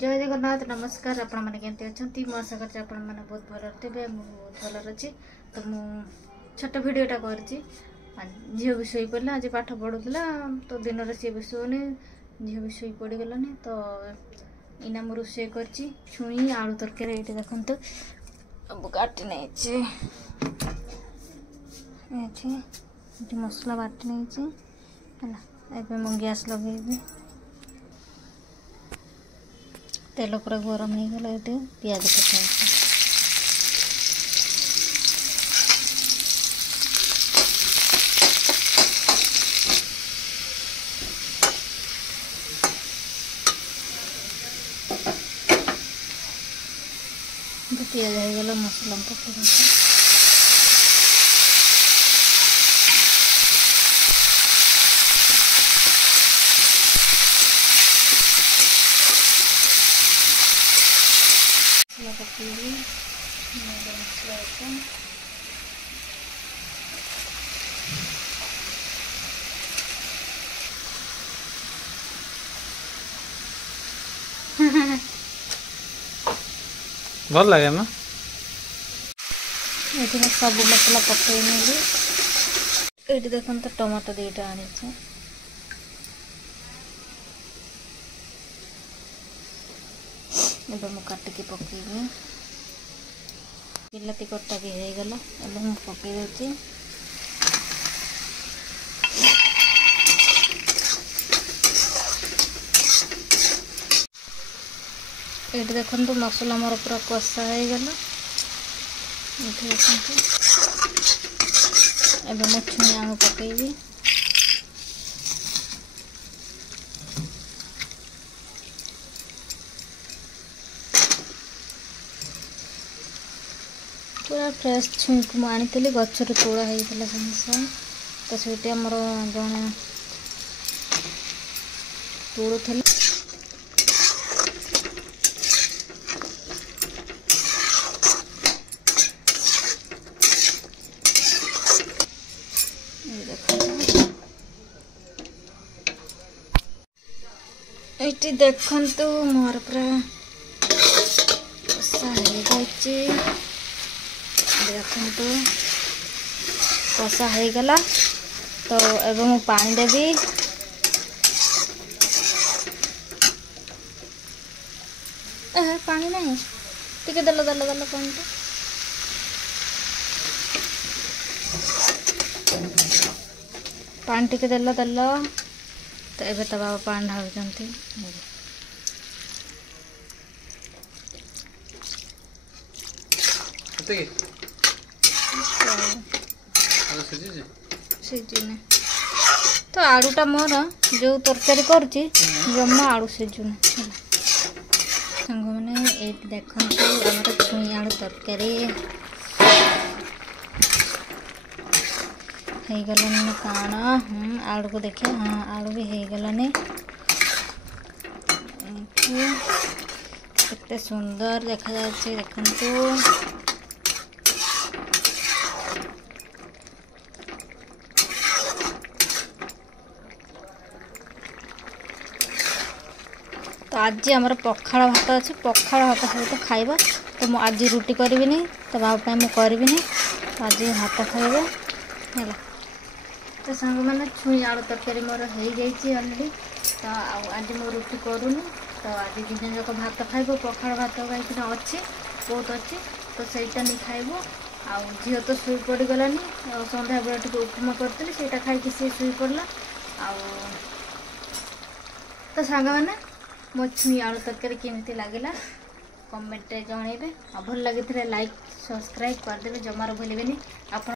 जय जगन्नाथ नमस्कार आपण मैंने केमती अच्छा मो आशा कर बहुत भल थे बहुत भल अच्छी तो मु छोट भिडटा कर झील भी शोई पड़ा आज पाठ पढ़ुला तो दिन में सी भी शोनी झील भी शोई पड़गलानी तो इना मु रोषे कर छुई आलू तरकारी ये देखते अब काटि नहीं मसला बाटी नहीं है मु गैस लगे तेल पूरा गरम हो गला ये पियाज पका पियाज हो गला मसला पका पकड़ी भल लगे ना ये सब मसला पकड़े ये देखते तो टमाटो दीटा आनी एवं काटिकी पकईबी बिलाती कटा भी हो गला एवं पकई दूसरी ये देखो मसला मोर पूरा कषा हो गला एवं छुआ पकईबी पूरा फ्रेश छुई को मुझे गचर तोड़ा होता सामसा तो सीटी आमर जड़े तोड़ू ये देखु मोर पूरा कषा हो देखु कषा हो गला तो एवं पानी देवी पानी नहीं टिके दल दल दल पानी पानी टिके दल दल तो ये तो बाबा पानी ढालुंट सीझुने तो आलूटा मोर जो तरकारी करुच्ची जमा आलू सीझुने सांग मैंने ये देखते आम छुई आलू तरकारी हो गलानी काण आलू को देखे हाँ आलू भी हो गलानी केते सुंदर देखा जाच्छे देखंतु तो आज आमर पखाड़ भात अच्छे पखाड़ भात सहित खाइबा तो मु आज रुटी करी तो बाबा मुझे करी तो आज भात खाइबा है तो सांग मैंने छुई आलू तरकारी मोर हो जाइए अलरेडी तो आज मो रुटी करूनी तो आज दिन जाक भात खाइब पखाड़ भात कहीं अच्छी बहुत अच्छी तो सहीटा नहीं खाइब आ झील तो शुई पड़गलानी सन्ध्या बेला टे उपमा करी से खाई सी शुई पड़ा आ तो सांग मैंने मो छुई आलू तरकारी केमती लगे कमेंट जनइबे भल लगी लाइक सब्सक्राइब करदे जमार भूलें आप।